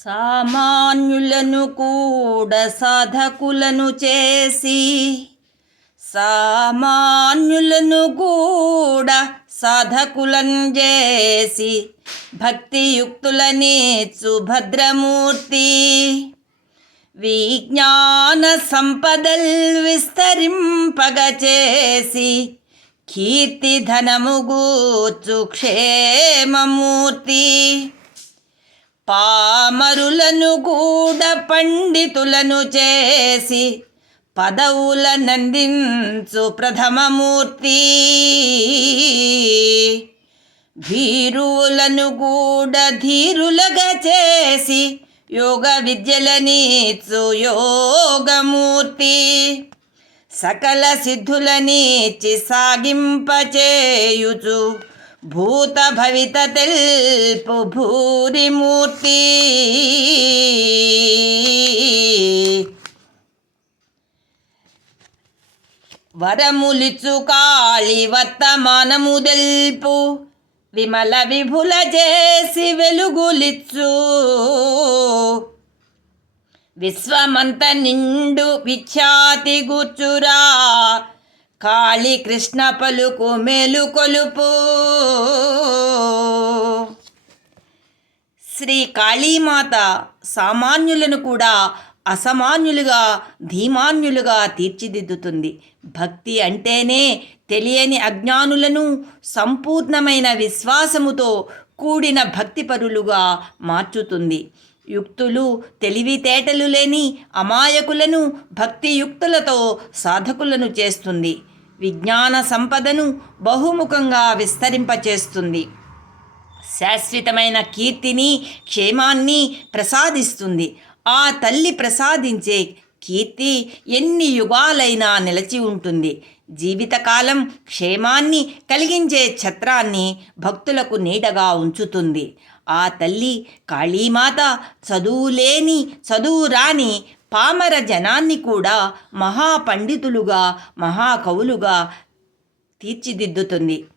సామాన్యులను కూడా సాధకులను చేసి సామాన్యులను కూడా సాధకులను చేసి భక్తియుక్తులనేచ్చు భద్రమూర్తి విజ్ఞాన సంపదల్ విస్తరింపగచేసి కీర్తి ధనముగూర్చు క్షేమమూర్తి పామరులను కూడా పండితులను చేసి పదవులనందించు ప్రథమమూర్తి భీరువులను కూడా ధీరులుగా చేసి యోగ విద్యలనిచ్చు యోగమూర్తి సకల సిద్ధులనిచ్చి సాగింపచేయుచు భూత భవిత తెల్పు భూరిమూర్తి వరములిచ్చు కాళి వర్తమానము తెల్పు విమల విభుల చేసి వెలుగులిచ్చు విశ్వమంత నిండు విఖ్యాతి గుర్చురా కాళీ కృష్ణ పలుకు మేలు కొలుపు. శ్రీ కాళీమాత సామాన్యులను కూడా అసామాన్యులుగా ధీమాన్యులుగా తీర్చిదిద్దుతుంది. భక్తి అంటేనే తెలియని అజ్ఞానులను సంపూర్ణమైన విశ్వాసముతో కూడిన భక్తిపరులుగా మార్చుతుంది. యుక్తులు తెలివితేటలు లేని అమాయకులను భక్తియుక్తులతో సాధకులను చేస్తుంది. విజ్ఞాన సంపదను బహుముఖంగా విస్తరింపచేస్తుంది. శాశ్వతమైన కీర్తిని క్షేమాన్ని ప్రసాదిస్తుంది. ఆ తల్లి ప్రసాదించే కీర్తి ఎన్ని యుగాలైనా నిలిచి ఉంటుంది. జీవితకాలం క్షేమాన్ని కలిగించే ఛత్రాన్ని భక్తులకు నీడగా ఉంచుతుంది. ఆ తల్లి కాళీమాత చదువులేని చదువురాని పామర జనాన్ని కూడా మహాపండితులుగా మహాకవులుగా తీర్చిదిద్దుతుంది.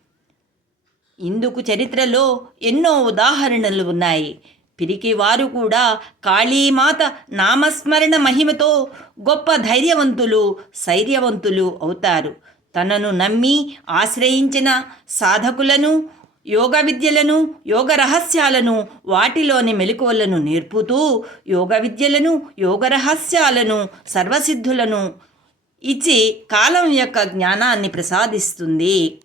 ఇందుకు చరిత్రలో ఎన్నో ఉదాహరణలు ఉన్నాయి. పిరికివారు కూడా కాళీమాత నామస్మరణ మహిమతో గొప్ప ధైర్యవంతులు శౌర్యవంతులు అవుతారు. తనను నమ్మి ఆశ్రయించిన సాధకులను యోగ విద్యలను యోగ రహస్యాలను వాటిలోని మెలకువలను నేర్పుతూ యోగ విద్యలను యోగ రహస్యాలను సర్వసిద్ధులను ఇచ్చి కాలం యొక్క జ్ఞానాన్ని ప్రసాదిస్తుంది.